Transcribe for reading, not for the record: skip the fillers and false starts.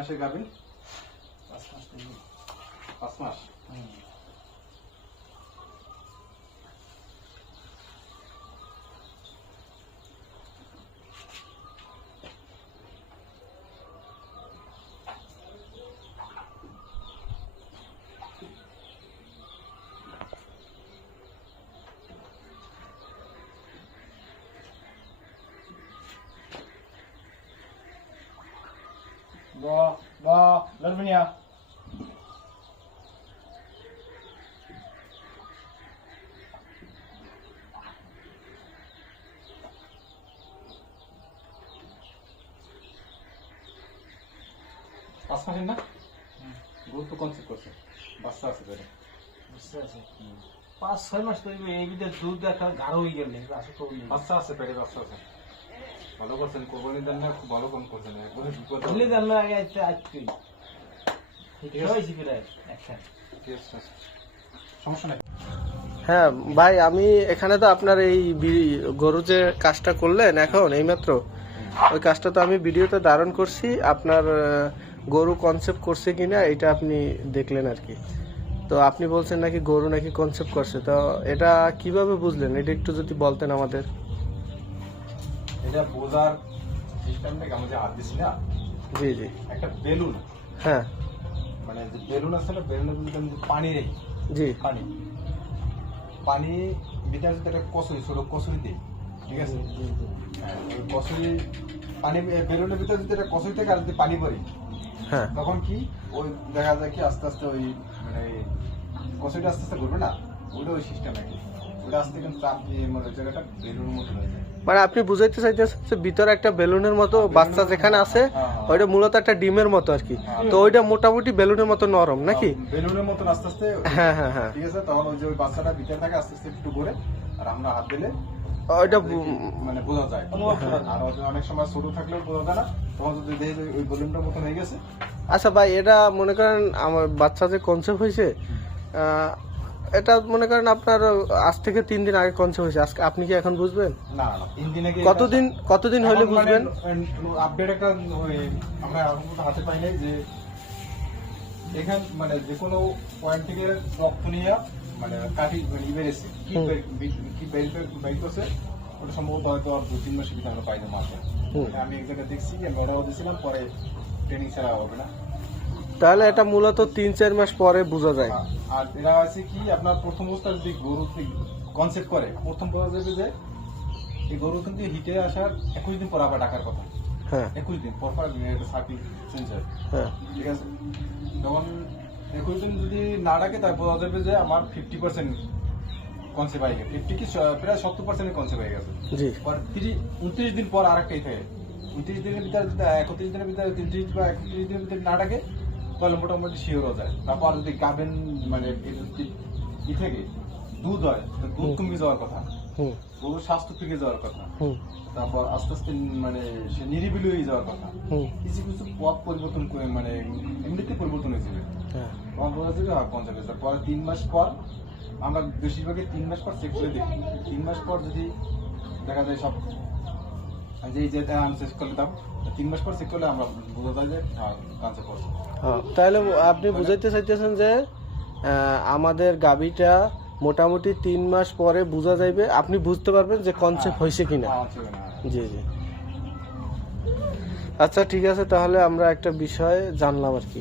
মাসে গাবে? 5 মাস থেকে 5 মাস। Larvinia. পাঁচ মাসের না? গরু তো কনসেপ্ট করছে, বাচ্চা আছে তাহলে। বুঝতে আছে 5-6 মাস তো এই বিদের দুধ দেখা গাঢ় হয়ে গেল আসলে তো বাচ্চা আছে, পেটে বাচ্চা আছে। ভালো করছেন, কোরবানি দেন না, খুব ভালো কাম করছেন। একবারে বিপদ বললে দেন না আগে আজকে ঠিক হয়েছে কি রাই একটা সমস্যা নাই। হ্যাঁ ভাই, আমি এখানে তো আপনার এই গরু যে কাজটা করলেন এখন এইমাত্র, ওই কাজটা তো আমি ভিডিওতে ধারণ করছি। আপনার গরু কনসেপ্ট করছে কিনা এটা আপনি দেখলেন আর কি। তো আপনি বলছেন নাকি গরু নাকি কনসেপ্ট করছে, তো এটা কিভাবে বুঝলেন? এটা একটু যদি বলতেন আমাদের। এটা বোঝার সিস্টেমটাকে আমি যে হাত দিছি না, জি জি। একটা বেলুন, হ্যাঁ মানে যে বেলুন আছে না, বেলুনের মধ্যে আমি পানি রেখি, জি। পানি ভিতরে যদি একটা কচুরি, ছোট কচুরি দিই, ঠিক আছে? হ্যাঁ, ওই কচুরি পানি বেলুনের ভিতরে যদি একটা কচুরি থেকে আর যদি পানি পড়ি, হ্যাঁ তখন কি ওই দেখা যায় কি আস্তে আস্তে ওই মানে কচুরিটা আস্তে আস্তে ঘুরবে না, ওটা ওই সিস্টেম নাকি ওটা আস্তে কিন্তু চাপ দিয়ে মানে ওই জায়গাটা বেলুনের মতো হয়ে যায়। মানে আপনি বুঝাইতে চাইতেছেন যে ভিতরে একটা বেলুনের মতো বাচ্চা যেখানে আছে, ওইটা মূলত একটা ডিমের মতো আর কি। তো ওইটা মোটামুটি বেলুনের মতো নরম নাকি? বেলুনের মতো আস্তে আস্তে, হ্যাঁ হ্যাঁ হ্যাঁ, ঠিক আছে। তখন ওই যে ওই বাচ্চাটা ভিতরে থাকে আস্তে আস্তে একটু ঘুরে, আর আমরা হাত দিলে ওইটা মানে বোঝা যায়। আর অনেক সময় ছোট থাকলেও বোঝা যায় না, তখন যদি দেখে যে ওই বেলুনটার মতন হয়ে গেছে। আচ্ছা ভাই, এটা মনে করেন আমার বাচ্চা যে কনসেপ্ট হয়েছে, এটা মনে করেন আপনার আজ থেকে 3 দিন আগে কনসেপ্ট হয়েছে, আজকে আপনি কি এখন বুঝবেন? না না, 3 দিন আগে। কতদিন হলে বুঝবেন? আপডেট একটা ওই আমরা এখন তো হাতে পাই নাই যে এখান মানে যে কোনো পয়েন্ট থেকে রক্ত নিয়ে মানে কাটি মানে বেড়েছে কি বের করছে, ওটা সম্ভবত হয়তো আর 2-3 মাসের ভিতরে আমরা পাইনি মাসে। আমি এক জায়গায় দেখছি, আমি অর্ডারও দিয়েছিলাম, পরে ট্রেনিং ছাড়া হবে না। তাহলে এটা মূলত 3-4 মাস পরে বোঝা যায়। আর এরা আছে কি আপনার প্রথম অবস্থায় যদি গরু কনসেপ্ট করে, প্রথম বোঝা যাবে যে এই গরু কিন্তু হিটে আসার 21 দিন পর আবার ডাকার কথা। হ্যাঁ 21 দিন পর পর সার্কিট চেঞ্জ হয়, হ্যাঁ, ঠিক আছে। যখন 21 দিন যদি না ডাকে, তার বোঝা যাবে যে আমার 50% কনসেপ্ট হয়ে গেছে, 50 কি প্রায় 70% কনসেপ্ট হয়ে গেছে। জি। পর 29 দিন পর আরেকটাই থাকে, 29 দিনের ভিতরে যদি 31 দিনের ভিতরে 30 বা 31 দিনের ভিতরে না ডাকে, তাহলে মোটামুটি শিওর হয়ে যায়। তারপর যদি গাবেন মানে ই থেকে দুধ হয়, দুধ কমে যাওয়ার কথা, গরুর স্বাস্থ্য থেকে যাওয়ার কথা, তারপর আস্তে আস্তে মানে সে নিরিবিলি হয়ে যাওয়ার কথা, কিছু কিছু পথ পরিবর্তন করে মানে এমনিতে পরিবর্তন হয়ে যাবে। তখন বোঝা যাবে পঞ্চাশ হাজার পরে 3 মাস পর আমরা বেশিরভাগই 3 মাস পর চেক করে দেখি। 3 মাস পর যদি দেখা যায় সব যে যেটা আমি চেক করলাম, 3 মাস পর চেক করলে আমরা বোঝা যায় যে কাঁচা করছে। তাহলে আপনি বুঝাইতে চাইতেছেন যে আমাদের গাভীটা মোটামুটি 3 মাস পরে বোঝা যাবে, আপনি বুঝতে পারবেন যে কনসেপ্ট হয়েছে কিনা। জি জি। আচ্ছা ঠিক আছে, তাহলে আমরা একটা বিষয় জানলাম আর কি।